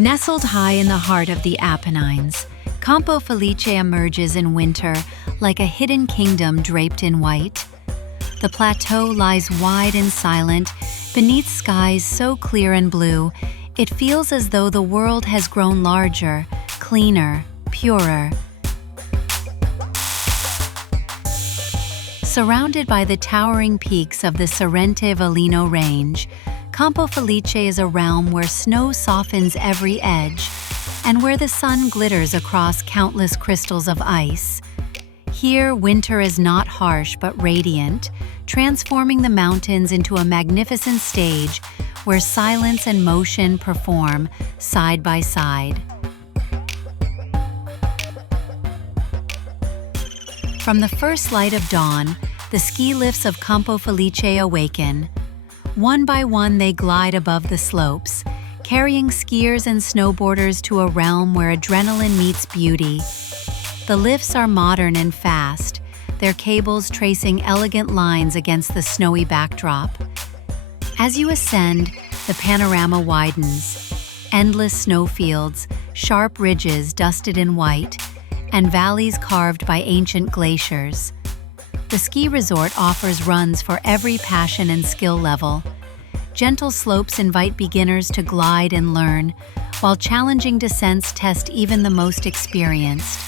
Nestled high in the heart of the Apennines, Campo Felice emerges in winter like a hidden kingdom draped in white. The plateau lies wide and silent, beneath skies so clear and blue, it feels as though the world has grown larger, cleaner, purer. Surrounded by the towering peaks of the Sirente-Velino range, Campo Felice is a realm where snow softens every edge and where the sun glitters across countless crystals of ice. Here, winter is not harsh but radiant, transforming the mountains into a magnificent stage where silence and motion perform side by side. From the first light of dawn, the ski lifts of Campo Felice awaken. One by one, they glide above the slopes, carrying skiers and snowboarders to a realm where adrenaline meets beauty. The lifts are modern and fast, their cables tracing elegant lines against the snowy backdrop. As you ascend, the panorama widens. Endless snowfields, sharp ridges dusted in white, and valleys carved by ancient glaciers. The ski resort offers runs for every passion and skill level. Gentle slopes invite beginners to glide and learn, while challenging descents test even the most experienced.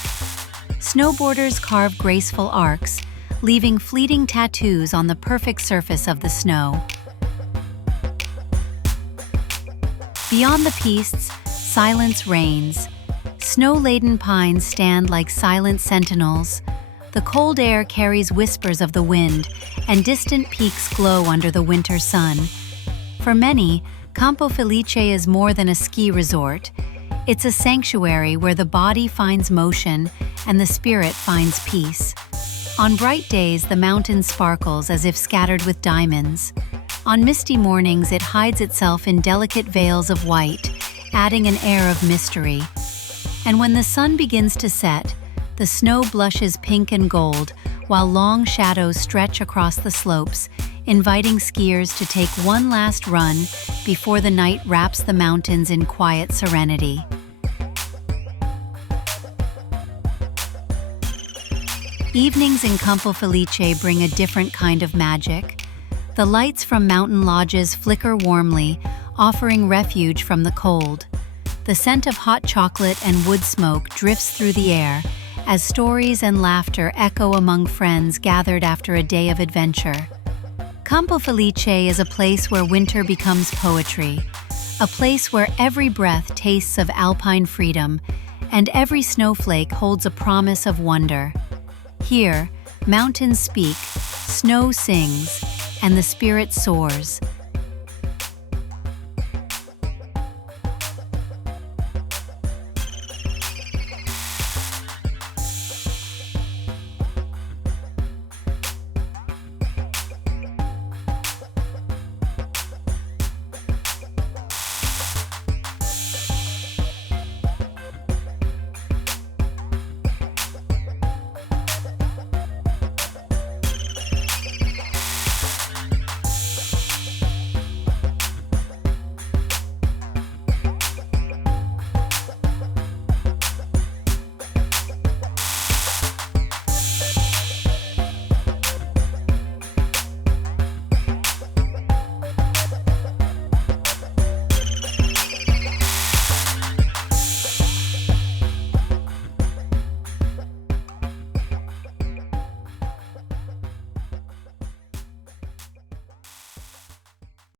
Snowboarders carve graceful arcs, leaving fleeting tattoos on the perfect surface of the snow. Beyond the pistes, silence reigns. Snow-laden pines stand like silent sentinels. The cold air carries whispers of the wind, and distant peaks glow under the winter sun. For many, Campo Felice is more than a ski resort. It's a sanctuary where the body finds motion and the spirit finds peace. On bright days, the mountain sparkles as if scattered with diamonds. On misty mornings, it hides itself in delicate veils of white, adding an air of mystery. And when the sun begins to set, the snow blushes pink and gold, while long shadows stretch across the slopes, inviting skiers to take one last run before the night wraps the mountains in quiet serenity. Evenings in Campo Felice bring a different kind of magic. The lights from mountain lodges flicker warmly, offering refuge from the cold. The scent of hot chocolate and wood smoke drifts through the air, as stories and laughter echo among friends gathered after a day of adventure. Campo Felice is a place where winter becomes poetry, a place where every breath tastes of alpine freedom, and every snowflake holds a promise of wonder. Here, mountains speak, snow sings, and the spirit soars,